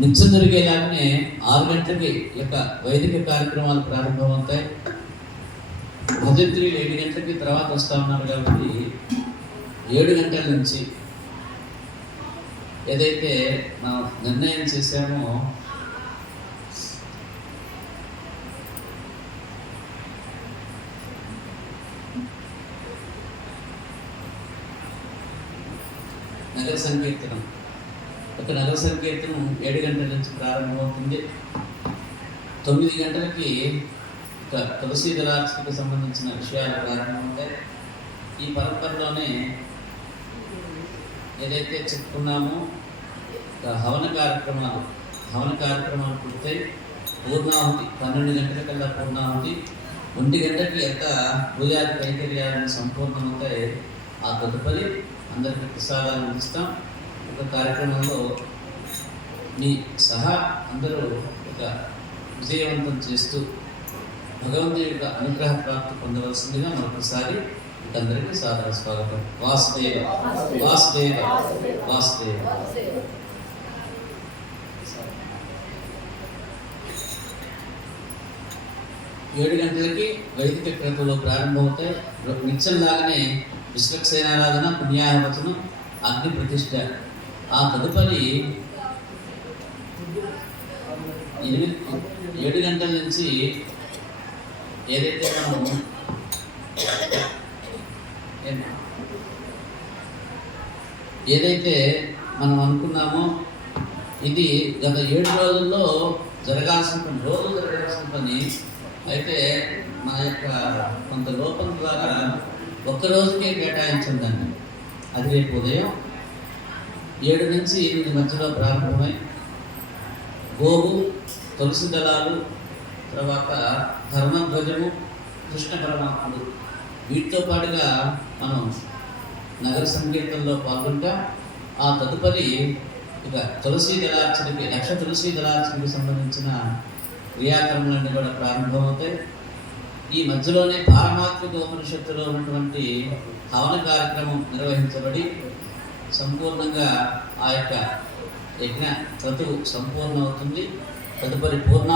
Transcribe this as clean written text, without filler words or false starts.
నిత్యం జరిగేలాగానే 6 గంటలకి యొక్క వైదిక కార్యక్రమాలు ప్రారంభమవుతాయి. భజంత్రులు 7 గంటలకి తర్వాత వస్తూ ఉన్నారు కాబట్టి 7 గంటల నుంచి ఏదైతే మనం నిర్ణయం చేశామో నగర సంకీర్తనం, ఒక నగర సంకీర్తనం 7 గంటల నుంచి ప్రారంభమవుతుంది. 9 గంటలకి ఒక తులసీ దళార్చనకు సంబంధించిన విషయాలు ప్రారంభమవుతాయి. ఈ పరంపరలోనే ఏదైతే చెప్పుకున్నామో హవన కార్యక్రమాలు పూర్తయి పూర్ణాహుతి 12 గంటలకల్లా పూర్ణాహుతి, 1 గంటకి ఎంత పూజాది కైంకర్యాలను సంపూర్ణమవుతాయి. ఆ తదుపరి అందరికీ ప్రసాదాలు అందిస్తాం. ఒక కార్యక్రమంలో మీ సహా అందరూ ఒక విజయవంతం చేస్తూ భగవంతుడి యొక్క అనుగ్రహ ప్రాప్తి పొందవలసిందిగా మరొకసారి అందరికీ సాదర స్వాగతం. వాసుదేవ వాసుదేవ వాసుదేవ. 7 గంటలకి వైదిక క్రతువులు ప్రారంభమవుతాయి. నిత్యంలాగానే విశ్వక్సేనారాధన, పుణ్యాహవచనం, అగ్ని ప్రతిష్ట. ఆ తదుపరి 7 గంటల నుంచి ఏదైతే మనం అనుకున్నామో ఇది గత 7 రోజుల్లో జరగాల్సిన పని అయితే మన యొక్క కొంత లోపం ద్వారా ఒక్కరోజుకే కేటాయించిందండి. అది రేపు ఉదయం 7 నుంచి 8 మధ్యలో ప్రారంభమై గోవు, తులసి దళాలు, తర్వాత ధర్మధ్వజము, కృష్ణ పరమాత్ముడు, వీటితో పాటుగా మనం నగర సంకీర్తనలో పాల్గొంటాం. ఆ తదుపరి ఇక తులసీ దళార్చనకి, లక్ష తులసీ దళార్చనకు సంబంధించిన క్రియాక్రమాలన్నీ కూడా ప్రారంభమవుతాయి. ఈ మధ్యలోనే పారమాత్మిక ఉపనిషత్తులో ఉన్నటువంటి హవన కార్యక్రమం నిర్వహించబడి సంపూర్ణంగా ఆ యొక్క యజ్ఞ క్రతువు సంపూర్ణమవుతుంది. తదుపరి పూర్ణ